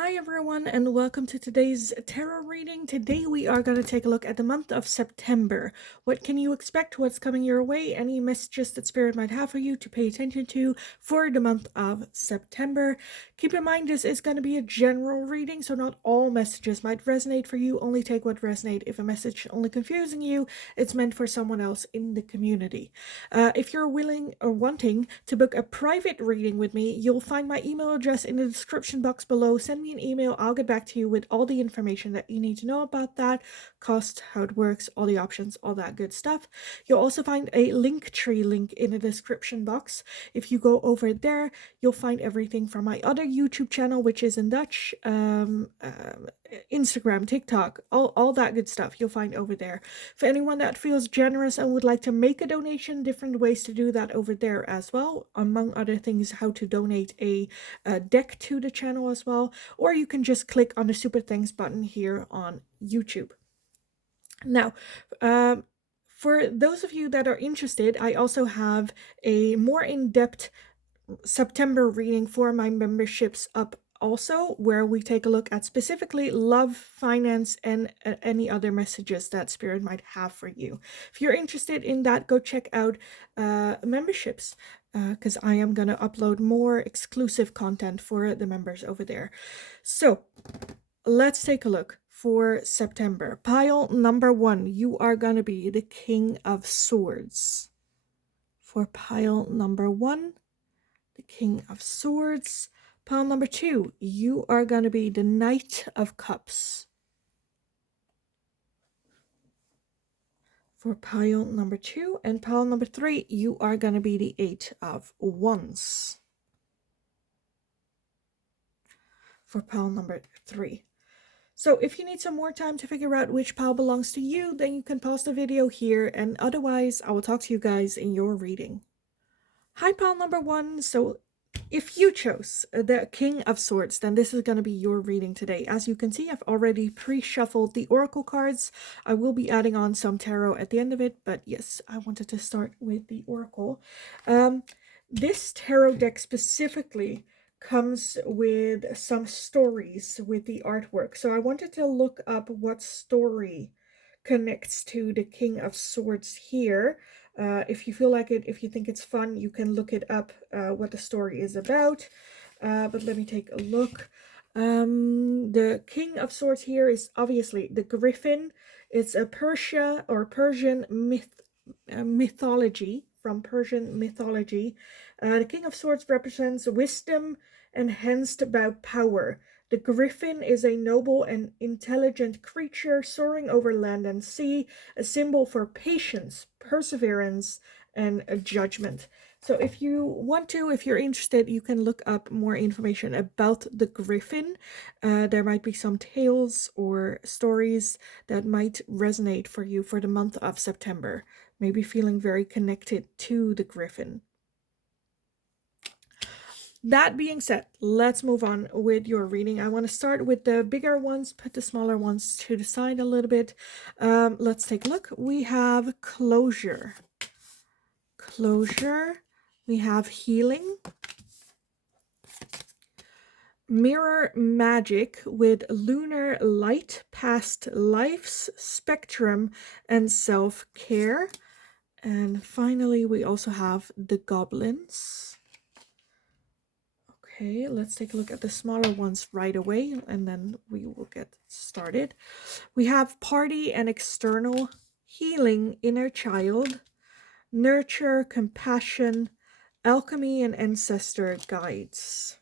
Hi everyone and welcome to today's tarot reading. Today we are going to take a look at the month of September. What can you expect? What's coming your way? Any messages that Spirit might have for you to pay attention to for the month of September. Keep in mind this is going to be a general reading, so not all messages might resonate for you. Only take what resonates. If a message only confusing you, it's meant for someone else in the community. If you're willing or wanting to book a private reading with me, you'll find my email address in the description box below. Send me an email. I'll get back to you with all the information that you need to know about that, cost, how it works, all the options, all that good stuff. You'll also find a Linktree link in the description box. If you go over there, you'll find everything from my other YouTube channel, which is in Dutch, Instagram, TikTok, all that good stuff you'll find over there. For anyone that feels generous and would like to make a donation, different ways to do that over there as well. Among other things, how to donate a deck to the channel as well. Or you can just click on the super thanks button here on YouTube. Now, for those of you that are interested, I also have a more in-depth September reading for my memberships up also, where we take a look at specifically love, finance, and any other messages that Spirit might have for you. If you're interested in that, go check out memberships, because I am going to upload more exclusive content for the members over there. So let's take a look for September. Pile number 1, you are going to be the King of Swords. For pile number 1, the King of Swords. Pile number 2, you are going to be the Knight of Cups. For pile number 2 and pile number 3, you are going to be the Eight of Wands. For pile number 3. So if you need some more time to figure out which pile belongs to you, then you can pause the video here, and otherwise I will talk to you guys in your reading. Hi, pile number 1. So if you chose the King of Swords, then this is going to be your reading today. As you can see, I've already pre-shuffled the oracle cards. I will be adding on some tarot at the end of it, but yes, I wanted to start with the oracle. This tarot deck specifically comes with some stories with the artwork. So I wanted to look up what story connects to the King of Swords here. If you feel like it, if you think it's fun, you can look it up, what the story is about. But let me take a look. The King of Swords here is obviously the Griffin. It's a Persian mythology, from Persian mythology. The King of Swords represents wisdom and hence about power. The Griffin is a noble and intelligent creature soaring over land and sea, a symbol for patience, perseverance, and judgment. So if you want to, if you're interested, you can look up more information about the Griffin. There might be some tales or stories that might resonate for you for the month of September. Maybe feeling very connected to the Griffin. That being said, let's move on with your reading. I want to start with the bigger ones, put the smaller ones to the side a little bit. Let's take a look. We have closure. Closure. We have healing. Mirror magic with lunar light, past lives, spectrum, and self-care. And finally, we also have the goblins. Okay, let's take a look at the smaller ones right away, and then we will get started. We have party and external, healing, inner child, nurture, compassion, alchemy, and ancestor guides.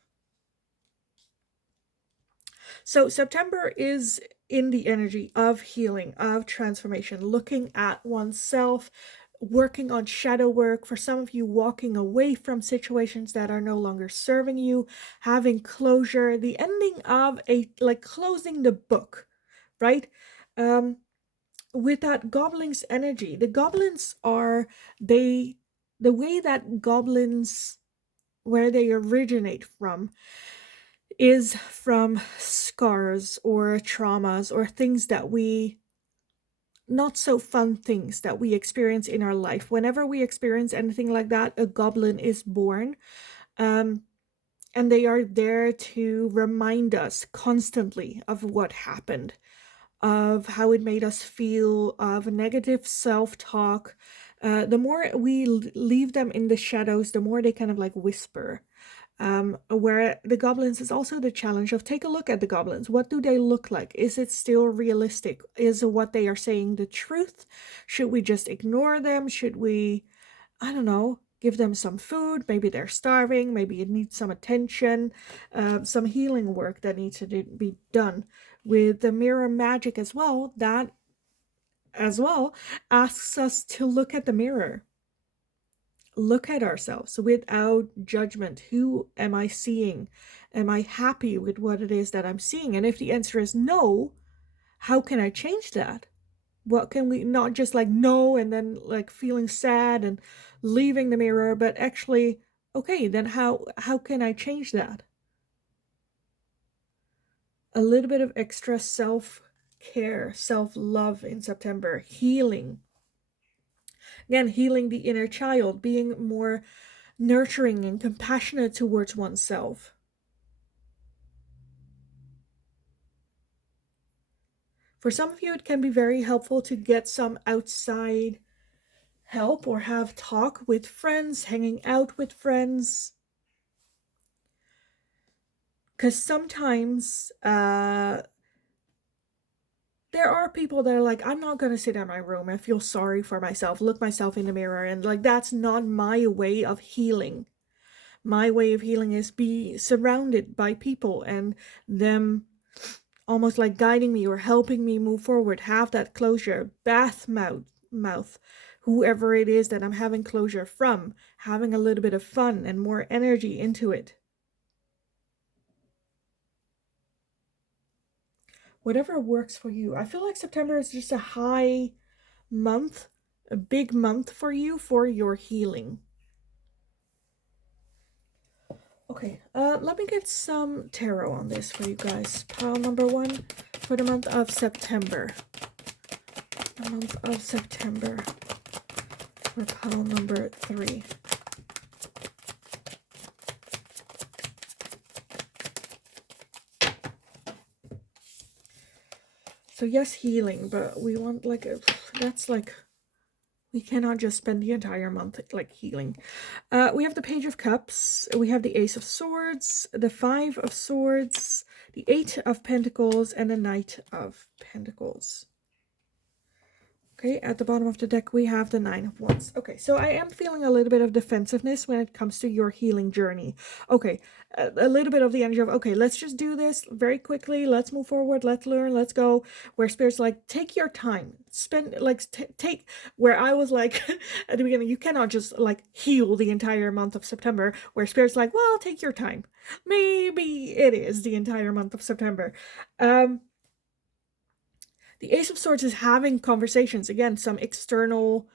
So September is in the energy of healing, of transformation, looking at oneself, working on shadow work. For some of you, walking away from situations that are no longer serving you, having closure, the ending of closing the book, right? With that goblins energy, the goblins are, the way that goblins, where they originate from, is from scars or traumas or things that we, not so fun things that we experience in our life. Whenever we experience anything like that, a goblin is born. And they are there to remind us constantly of what happened, of how it made us feel, of negative self-talk. The more we leave them in the shadows, the more they kind of like whisper. Where the goblins is also the challenge of take a look at the goblins. What do they look like? Is it still realistic? Is what they are saying the truth? Should we just ignore them? Should we, I don't know, give them some food? Maybe they're starving. Maybe it needs some attention, some healing work that needs to be done. With the mirror magic as well, that as well asks us to look at the mirror, look at ourselves without judgment. Who am I seeing? Am I happy with what it is that I'm seeing? And if the answer is no, how can I change that? What can we, not just like no and then like feeling sad and leaving the mirror, but actually, okay, then how can I change that? A little bit of extra self-care, self-love in September, healing. Again, healing the inner child, being more nurturing and compassionate towards oneself. For some of you, it can be very helpful to get some outside help or have talk with friends, hanging out with friends. Because sometimes there are people that are like, I'm not going to sit in my room and feel sorry for myself, look myself in the mirror, and like, that's not my way of healing. My way of healing is be surrounded by people and them almost like guiding me or helping me move forward, have that closure, mouth, whoever it is that I'm having closure from, having a little bit of fun and more energy into it. Whatever works for you. I feel like September is just a high month, a big month for you for your healing. Okay, let me get some tarot on this for you guys. Pile number 1 for the month of September. The month of September for pile number 3. So yes, healing, but we want like that's like, we cannot just spend the entire month like healing. We have the Page of Cups, we have the Ace of Swords, the 5 of Swords, the 8 of Pentacles, and the Knight of Pentacles. Okay, at the bottom of the deck, we have the 9 of Wands. Okay, so I am feeling a little bit of defensiveness when it comes to your healing journey. Okay, a little bit of the energy of, okay, let's just do this very quickly. Let's move forward. Let's learn. Let's go. Where Spirit's like, take your time. Spend, like, take, where I was like, at the beginning, you cannot just, like, heal the entire month of September. Where Spirit's like, well, take your time. Maybe it is the entire month of September. The Ace of Swords is having conversations. Again, some external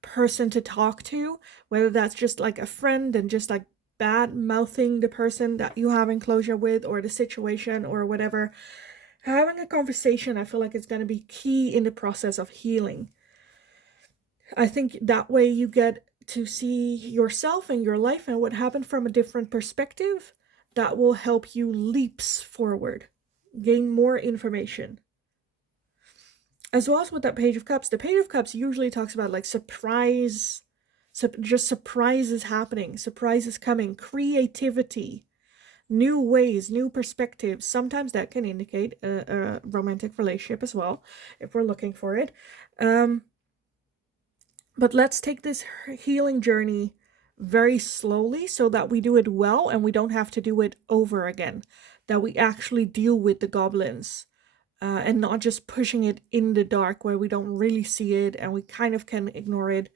person to talk to, whether that's just like a friend and just like bad mouthing the person that you have in closure with or the situation or whatever. Having a conversation, I feel like it's going to be key in the process of healing. I think that way you get to see yourself and your life and what happened from a different perspective. That will help you leaps forward, gain more information. As well as with that Page of Cups, the Page of Cups usually talks about like surprise, just surprises happening, surprises coming, creativity, new ways, new perspectives. Sometimes that can indicate a romantic relationship as well, if we're looking for it. But let's take this healing journey very slowly so that we do it well and we don't have to do it over again. That we actually deal with the goblins. And not just pushing it in the dark where we don't really see it and we kind of can ignore it.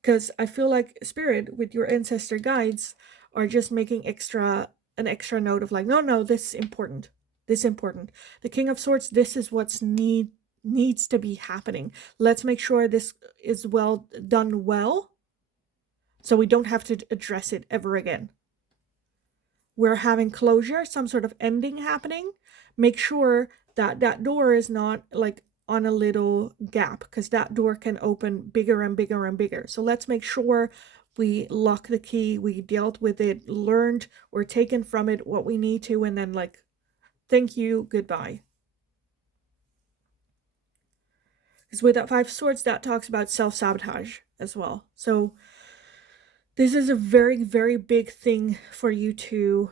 Because I feel like Spirit, with your ancestor guides, are just making an extra note of like, no, this is important. This is important. The King of Swords, this is what's needs to be happening. Let's make sure this is done well, so we don't have to address it ever again. We're having closure, some sort of ending happening. Make sure that that door is not like on a little gap, because that door can open bigger and bigger and bigger. So let's make sure we lock the key, we dealt with it, learned or taken from it what we need to, and then like, thank you, goodbye. Because with that Five of Swords, that talks about self-sabotage as well. So this is a very, very big thing for you to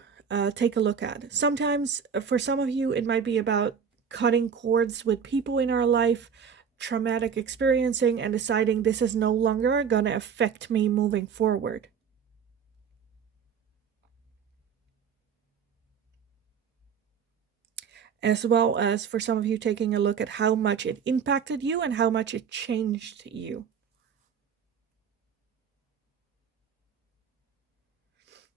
take a look at. Sometimes, for some of you, it might be about cutting cords with people in our life, traumatic experiencing, and deciding this is no longer going to affect me moving forward. As well as for some of you taking a look at how much it impacted you and how much it changed you.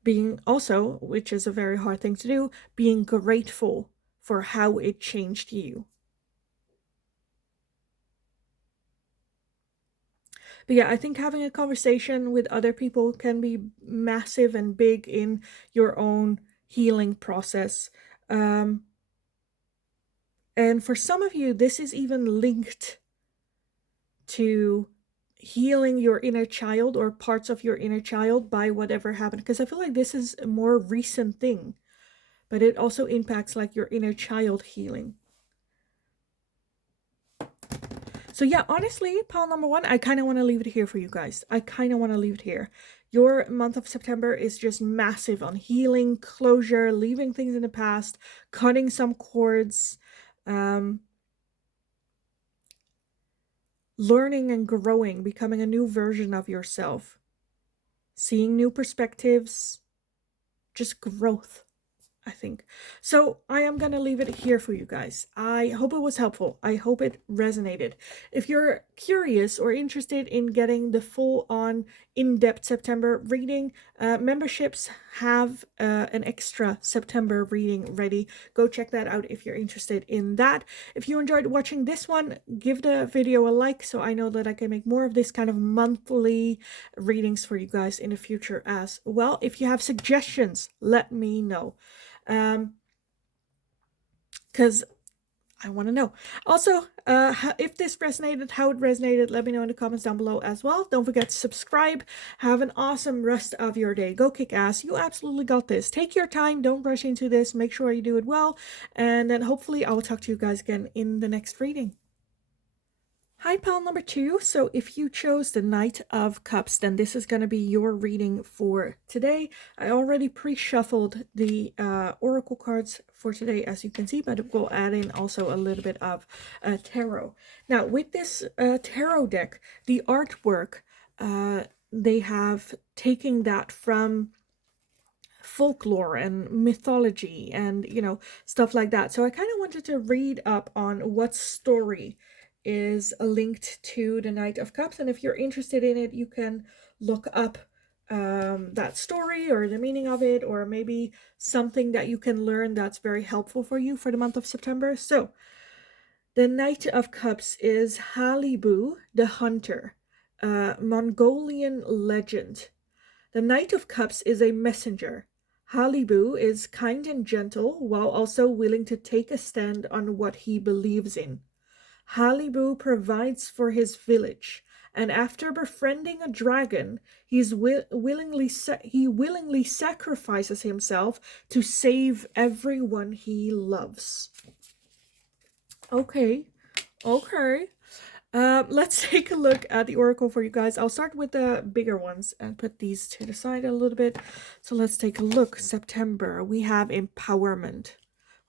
Being also, which is a very hard thing to do, being grateful for how it changed you. But yeah, I think having a conversation with other people can be massive and big in your own healing process. And for some of you, this is even linked to healing your inner child or parts of your inner child by whatever happened. Because I feel like this is a more recent thing, but it also impacts like your inner child healing. So yeah, honestly, pile number one, I kind of want to leave it here for you guys. I kind of want to leave it here. Your month of September is just massive on healing, closure, leaving things in the past, cutting some cords, learning and growing, becoming a new version of yourself, seeing new perspectives, just growth, I think. So I am going to leave it here for you guys. I hope it was helpful. I hope it resonated. If you're curious or interested in getting the full-on in-depth September reading, memberships have an extra September reading ready. Go check that out if you're interested in that. If you enjoyed watching this one, give the video a like so I know that I can make more of this kind of monthly readings for you guys in the future as well. If you have suggestions, let me know. Because I want to know. Also, if this resonated, how it resonated, let me know in the comments down below as well. Don't forget to subscribe. Have an awesome rest of your day. Go kick ass. You absolutely got this. Take your time. Don't rush into this. Make sure you do it well. And then hopefully I will talk to you guys again in the next reading. Hi, pile number 2. So if you chose the Knight of Cups, then this is going to be your reading for today. I already pre-shuffled the oracle cards for today, as you can see, but we'll add in also a little bit of tarot. Now, with this tarot deck, the artwork, they have taken that from folklore and mythology and, you know, stuff like that. So I kind of wanted to read up on what story is linked to the Knight of Cups, and if you're interested in it, you can look up that story or the meaning of it, or maybe something that you can learn that's very helpful for you for the month of September. So the Knight of Cups is Halibu the Hunter, a Mongolian legend. The Knight of Cups is a messenger. Halibu is kind and gentle while also willing to take a stand on what he believes in. Halibu provides for his village, and after befriending a dragon, he willingly sacrifices himself to save everyone he loves. Okay. Let's take a look at the oracle for you guys. I'll start with the bigger ones and put these to the side a little bit. So let's take a look. September, we have empowerment,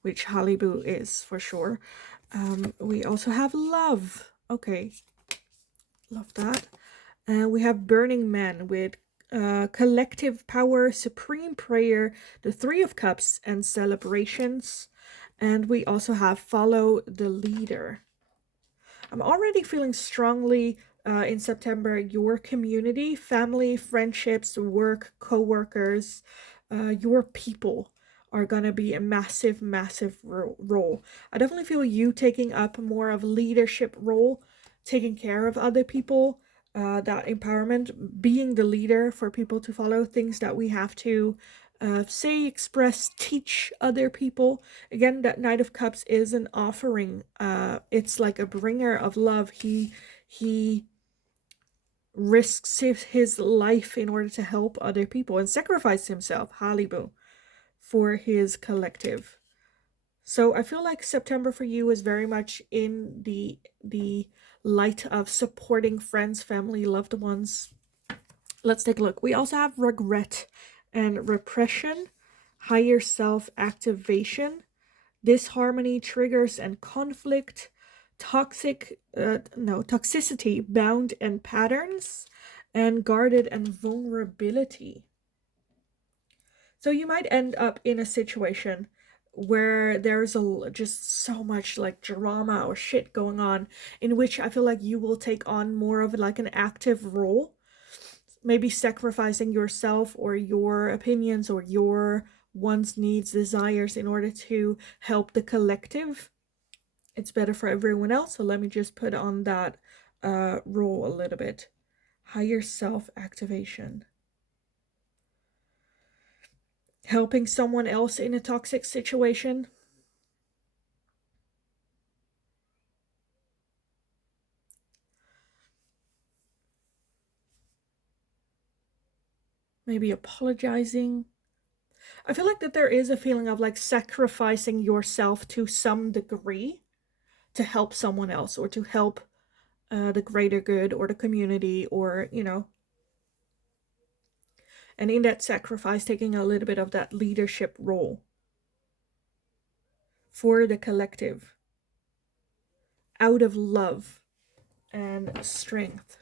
which Halibu is for sure. We also have love. Okay, love that. We have Burning Man with collective power, supreme prayer, the Three of Cups, and celebrations. And we also have Follow the Leader. I'm already feeling strongly in September, your community, family, friendships, work, co-workers, your people are going to be a massive, massive role. I definitely feel you taking up more of a leadership role, taking care of other people, that empowerment, being the leader for people to follow, things that we have to say, express, teach other people. Again, that Knight of Cups is an offering. It's like a bringer of love. He risks his life in order to help other people and sacrifice himself, Halibu, for his collective. So I feel like September for you is very much in the light of supporting friends, family, loved ones. Let's take a look. We also have regret and repression, higher self activation, disharmony, triggers and conflict, toxicity, bound and patterns, and guarded and vulnerability. So you might end up in a situation where there's just so much like drama or shit going on, in which I feel like you will take on more of like an active role, maybe sacrificing yourself or your opinions or your wants, needs, desires in order to help the collective. It's better for everyone else. So let me just put on that role a little bit. Higher self activation. Helping someone else in a toxic situation. Maybe apologizing. I feel like that there is a feeling of like sacrificing yourself to some degree to help someone else or to help the greater good or the community, or, you know, and in that sacrifice, taking a little bit of that leadership role for the collective out of love and strength.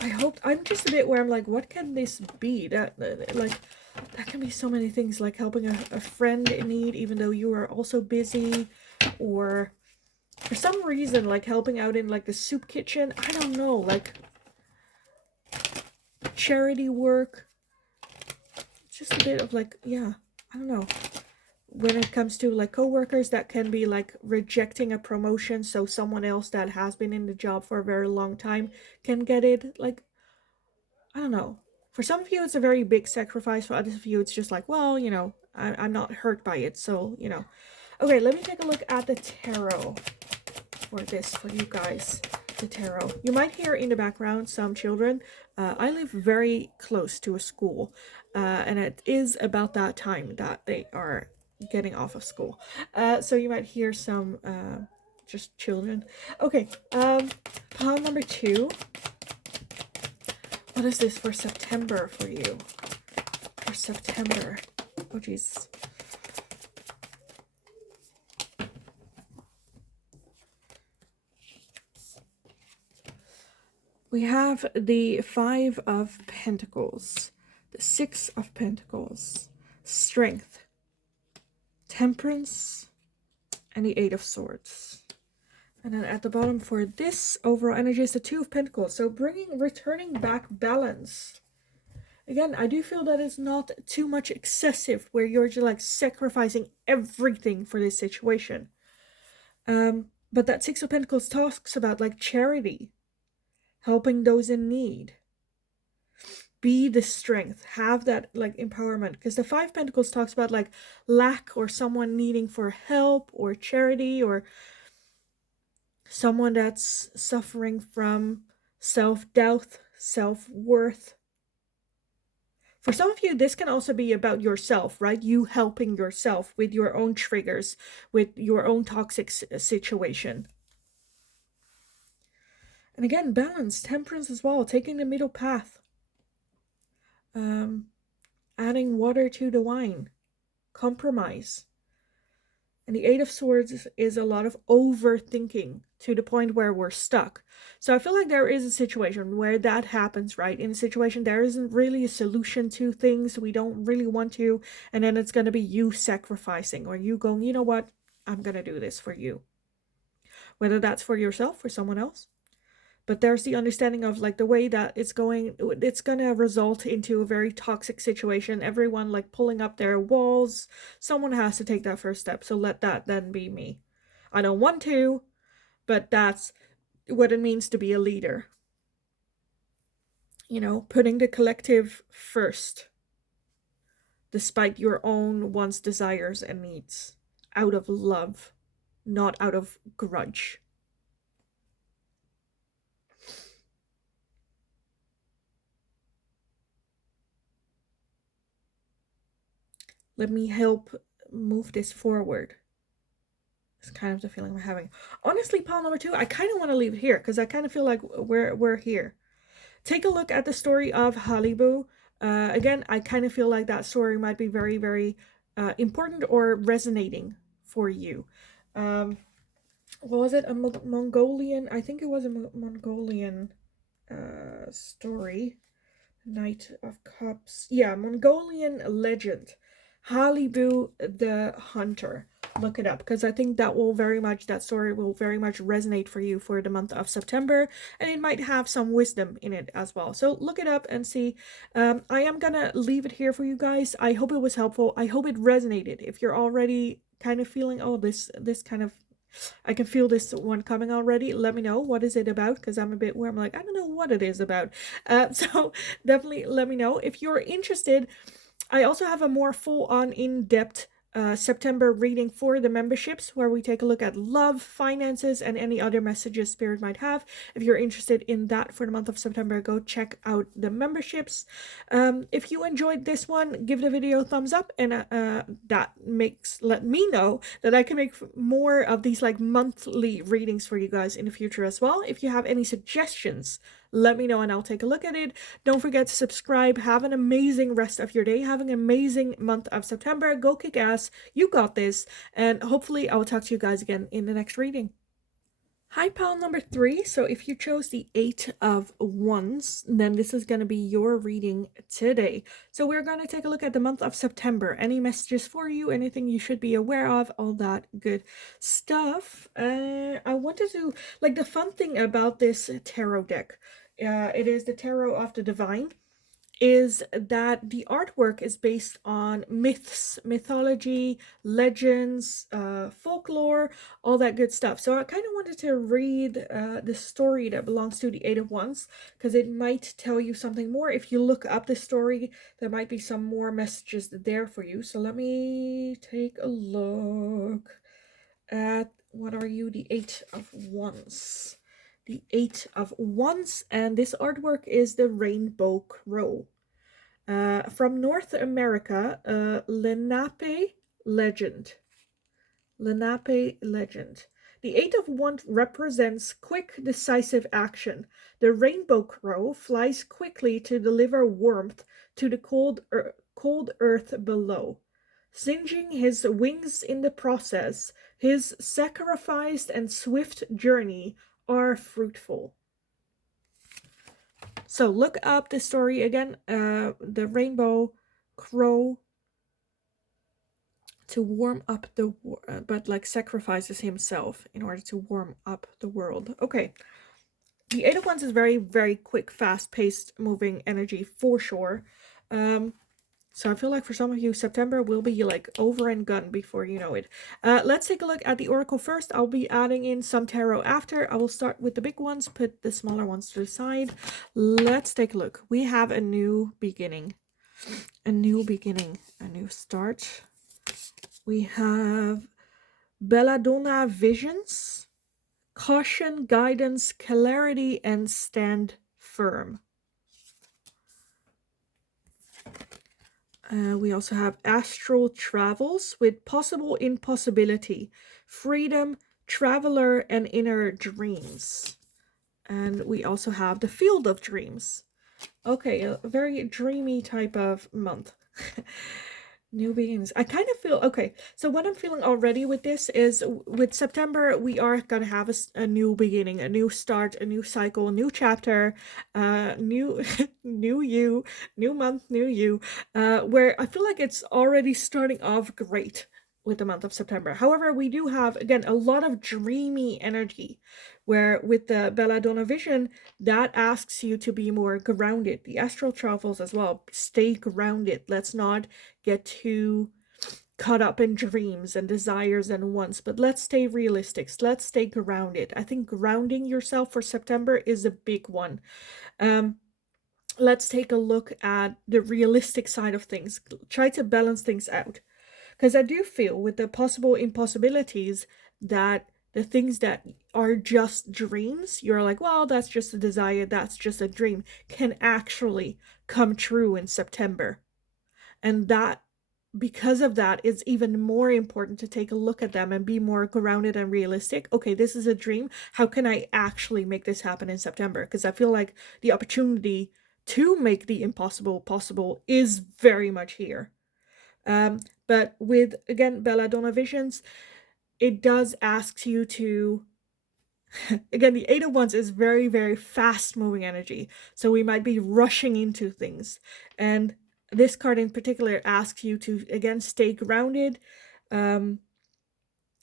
I hope I'm just a bit where I'm like, what can this be? That can be so many things, like helping a friend in need, even though you are also busy, or for some reason, like helping out in like the soup kitchen. I don't know, like charity work. Just a bit of like, yeah, I don't know. When it comes to like coworkers, that can be like rejecting a promotion so someone else that has been in the job for a very long time can get it. Like, I don't know. For some of you, it's a very big sacrifice. For others of you, it's just like, well, you know, I'm not hurt by it, so, you know. Okay, let me take a look at the tarot for this, for you guys. The tarot. You might hear in the background some children. I live very close to a school, and it is about that time that they are getting off of school. So you might hear some just children. Okay, pile number 2. What is this for September for you? For September. Oh, jeez. We have the 5 of Pentacles, the 6 of Pentacles, Strength, Temperance, and the 8 of Swords. And then at the bottom for this overall energy is the 2 of Pentacles. So returning back balance. Again, I do feel that it's not too much excessive where you're just like sacrificing everything for this situation. But that 6 of Pentacles talks about like charity, helping those in need. Be the strength, have that like empowerment, because the 5 Pentacles talks about like lack or someone needing for help or charity, or someone that's suffering from self-doubt, self-worth. For some of you, this can also be about yourself, right? You helping yourself with your own triggers, with your own toxic situation. And again, balance, temperance as well, taking the middle path. Adding water to the wine, compromise. And the 8 of Swords is a lot of overthinking to the point where we're stuck. So I feel like there is a situation where that happens, right? In a situation there isn't really a solution to things, we don't really want to, and then it's going to be you sacrificing, or you going, you know what, I'm going to do this for you. Whether that's for yourself or someone else. But there's the understanding of like the way that it's going to result into a very toxic situation. Everyone like pulling up their walls. Someone has to take that first step. So let that then be me. I don't want to, but that's what it means to be a leader. You know, putting the collective first, despite your own wants, desires, and needs, out of love, not out of grudge. Let me help move this forward. It's kind of the feeling I'm having. Honestly, pile number 2, I kind of want to leave it here because I kind of feel like we're here. Take a look at the story of Halibu. Again, I kind of feel like that story might be very, very important or resonating for you. What was it? A Mongolian? I think it was a Mongolian story. Knight of Cups. Yeah, Mongolian legend. Halibu the Hunter. Look it up because I think that story will very much resonate for you for the month of September, and it might have some wisdom in it as well. So look it up and see. I am gonna leave it here for you guys. I hope it was helpful. I hope it resonated. If you're already kind of feeling, oh, this kind of, I can feel this one coming already. Let me know, what is it about? Because I'm a bit where I'm like, I don't know what it is about. So definitely let me know. If you're interested, I also have a more full-on, in-depth September reading for the memberships, where we take a look at love, finances, and any other messages Spirit might have. If you're interested in that for the month of September, go check out the memberships. If you enjoyed this one, give the video a thumbs up, and let me know that I can make more of these like monthly readings for you guys in the future as well. If you have any suggestions, let me know and I'll take a look at it. Don't forget to subscribe. Have an amazing rest of your day. Have an amazing month of September. Go kick ass. You got this. And hopefully I will talk to you guys again in the next reading. Hi, pile number 3. So if you chose the 8 of Wands, then this is going to be your reading today. So we're going to take a look at the month of September. Any messages for you, anything you should be aware of, all that good stuff. I wanted to, like, the fun thing about this tarot deck, it is the Tarot of the Divine, is that the artwork is based on myths, mythology, legends, folklore, all that good stuff. So I kind of wanted to read the story that belongs to the 8 of Wands, because it might tell you something more. If you look up the story, there might be some more messages there for you. So let me take a look at, what are you? The 8 of Wands. The 8 of Wands, and this artwork is the Rainbow Crow. From North America, Lenape legend. Lenape legend. The 8 of Wands represents quick, decisive action. The Rainbow Crow flies quickly to deliver warmth to the cold earth below. Singeing his wings in the process, his sacrificed and swift journey are fruitful. So look up the story again, the Rainbow Crow, to warm up the but like sacrifices himself in order to warm up the world. Okay. The 8 of Wands is very, very quick, fast-paced moving energy for sure. So I feel like for some of you, September will be like over and gone before you know it. Let's take a look at the Oracle first. I'll be adding in some tarot after. I will start with the big ones, put the smaller ones to the side. Let's take a look. We have a new beginning. A new beginning. A new start. We have Belladonna Visions. Caution, guidance, clarity, and stand firm. We also have astral travels with possible impossibility, freedom, traveler, and inner dreams. And we also have the field of dreams. Okay, a very dreamy type of month. New beginnings. I kind of feel, okay, so what I'm feeling already with this is, with September, we are going to have a new beginning, a new start, a new cycle, a new chapter, new new you, new month, new you, where I feel like it's already starting off great with the month of September. However, we do have, again, a lot of dreamy energy, where with the Belladonna vision, that asks you to be more grounded. The astral travels as well. Stay grounded. Let's not get too caught up in dreams and desires and wants, but let's stay realistic. Let's stay grounded. I think grounding yourself for September is a big one. Let's take a look at the realistic side of things. Try to balance things out. Because I do feel with the possible impossibilities that the things that are just dreams, you're like, well, that's just a desire, that's just a dream, can actually come true in September. And that because of that, it's even more important to take a look at them and be more grounded and realistic. Okay, this is a dream. How can I actually make this happen in September? Because I feel like the opportunity to make the impossible possible is very much here. But with, again, Belladonna Visions, it does ask you to, again, the Eight of Wands is very, very fast moving energy. So we might be rushing into things. And this card in particular asks you to, again, stay grounded,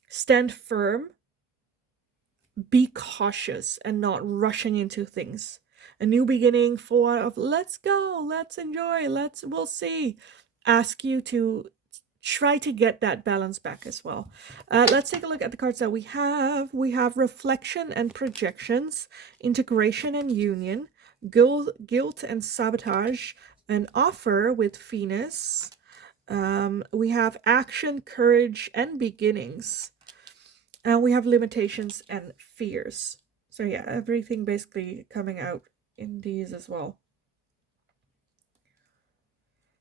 stand firm, be cautious, and not rushing into things. A new beginning, for of let's go, let's enjoy, we'll see. Ask you to try to get that balance back as well. Let's take a look at the cards that we have. We have reflection and projections, integration and union, guilt and sabotage, an offer with Venus. We have action, courage, and beginnings. And we have limitations and fears. So yeah, everything basically coming out in these as well.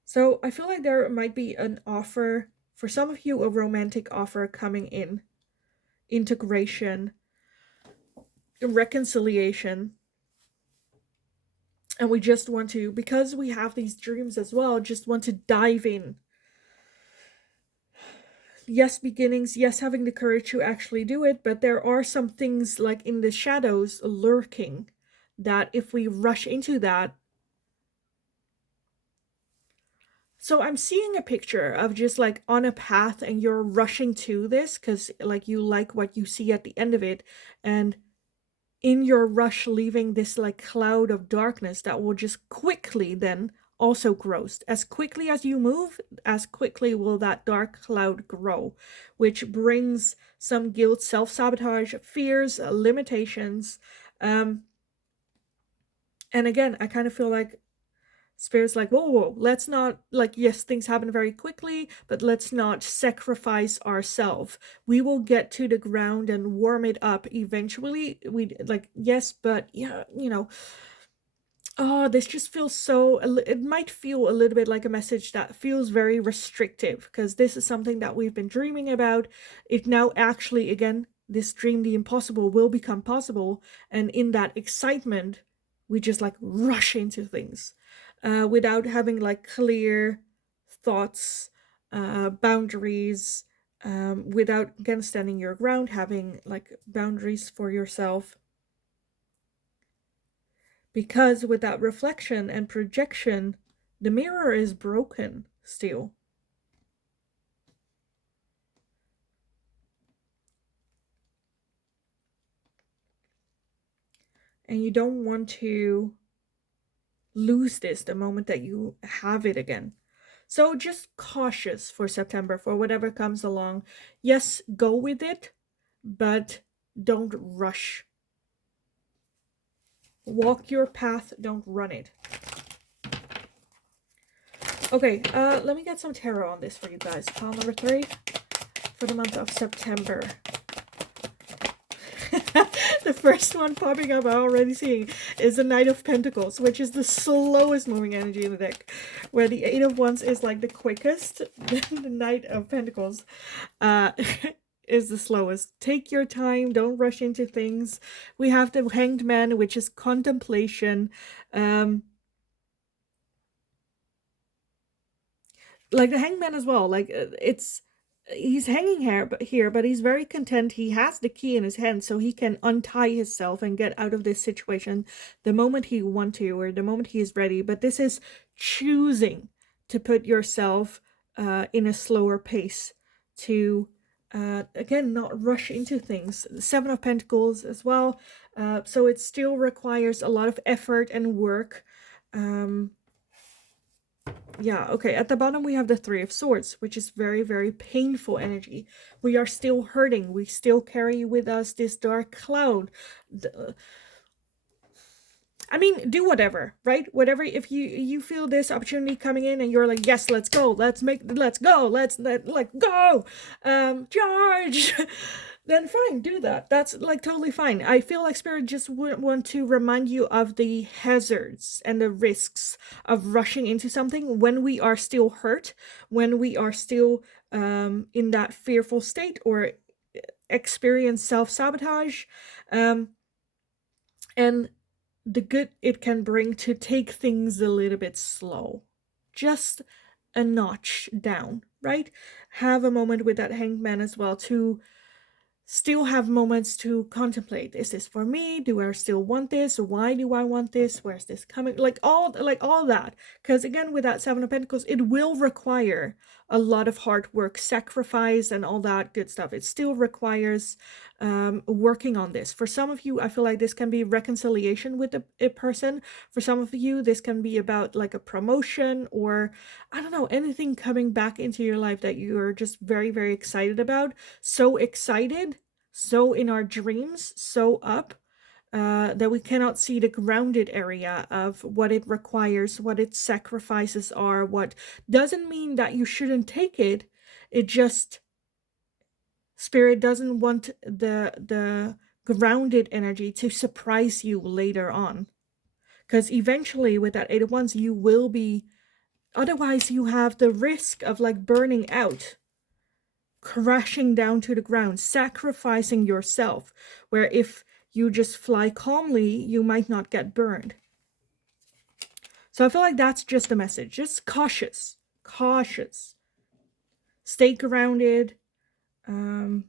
So I feel like there might be an offer, for some of you, a romantic offer coming in. Integration, reconciliation. And we just want to, because we have these dreams as well, just want to dive in. Yes, beginnings, yes, having the courage to actually do it, but there are some things like in the shadows lurking that if we rush into that. So I'm seeing a picture of just like on a path and you're rushing to this because like you like what you see at the end of it, and in your rush leaving this like cloud of darkness that will just quickly then also grows. As quickly as you move, as quickly will that dark cloud grow, which brings some guilt, self-sabotage, fears, limitations. And again, I kind of feel like Spirit's like, whoa, let's not, like, yes, things happen very quickly, but let's not sacrifice ourselves. We will get to the ground and warm it up eventually. We, like, yes, but yeah, you know, oh, this just feels so, it might feel a little bit like a message that feels very restrictive, because this is something that we've been dreaming about. It now actually, again, this dream, the impossible, will become possible. And in that excitement, we just like rush into things without having like clear thoughts, boundaries, without, again, standing your ground, having like boundaries for yourself. Because without reflection and projection, the mirror is broken still. And you don't want to lose this the moment that you have it again. So just cautious for September, for whatever comes along. Yes, go with it, but don't rush. Walk your path, don't run it. Okay, let me get some tarot on this for you guys. Pile number 3 for the month of September. The first one popping up, I'm already seeing, is the Knight of Pentacles, which is the slowest moving energy in the deck. Where the Eight of Wands is like the quickest, then the Knight of Pentacles is the slowest. Take your time, don't rush into things. We have the Hanged Man, which is contemplation. Like the Hanged Man as well, like he's hanging here, but he's very content. He has the key in his hand, so he can untie himself and get out of this situation the moment he wants to, or the moment he is ready. But this is choosing to put yourself in a slower pace, to again, not rush into things. The Seven of Pentacles as well, so it still requires a lot of effort and work. Yeah, okay, at the bottom we have the Three of Swords, which is very, very painful energy. We are still hurting. We still carry with us this dark cloud. I mean, do whatever, right? Whatever, if you feel this opportunity coming in and you're like, yes, let's go, let's go, let's go, charge. then fine, do that. That's like totally fine. I feel like Spirit just would want to remind you of the hazards and the risks of rushing into something when we are still hurt, when we are still in that fearful state or experience self sabotage, and the good it can bring to take things a little bit slow. Just a notch down, right? Have a moment with that hanged man as well to still have moments to contemplate. Is this for me? Do I still want this? Why do I want this? Where's this coming? Like all that. Because again, with that Seven of Pentacles, it will require a lot of hard work, sacrifice, and all that good stuff. It still requires working on this. For some of you, I feel like this can be reconciliation with a person. For some of you, this can be about like a promotion, or I don't know, anything coming back into your life that you're just very, very excited about. So excited, so in our dreams, so up, that we cannot see the grounded area of what it requires, what its sacrifices are. What doesn't mean that you shouldn't take it. It just, Spirit doesn't want the grounded energy to surprise you later on. Because eventually with that Eight of Wands, you will be, otherwise you have the risk of like burning out, crashing down to the ground, sacrificing yourself, where if you just fly calmly, you might not get burned. So I feel like that's just the message. Just cautious. Stay grounded. Because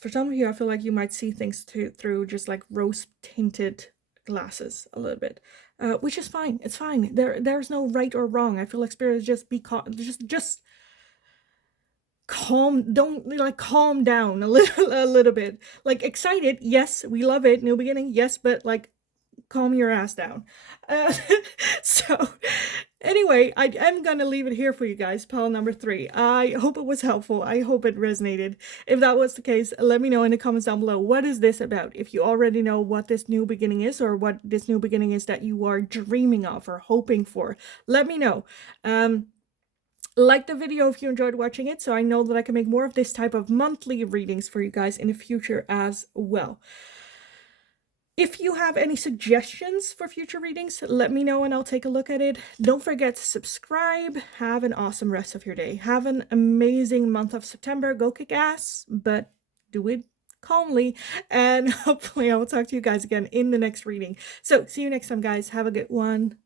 for some of you, I feel like you might see things through just like rose-tinted glasses a little bit, which is fine. It's fine. There's no right or wrong. I feel like Spirit is just just calm. Don't like calm down a little bit. Like excited, yes, we love it. New beginning, yes, but like calm your ass down. Uh, so anyway, I am gonna leave it here for you guys. Pile number 3. I hope it was helpful. I hope it resonated. If that was the case, let me know in the comments down below. What is this about? If you already know what this new beginning is, or what this new beginning is that you are dreaming of or hoping for, let me know. Like the video if you enjoyed watching it, so I know that I can make more of this type of monthly readings for you guys in the future as well. If you have any suggestions for future readings, let me know and I'll take a look at it. Don't forget to subscribe. Have an awesome rest of your day. Have an amazing month of September. Go kick ass, but do it calmly. And hopefully I will talk to you guys again in the next reading. So see you next time, guys. Have a good one.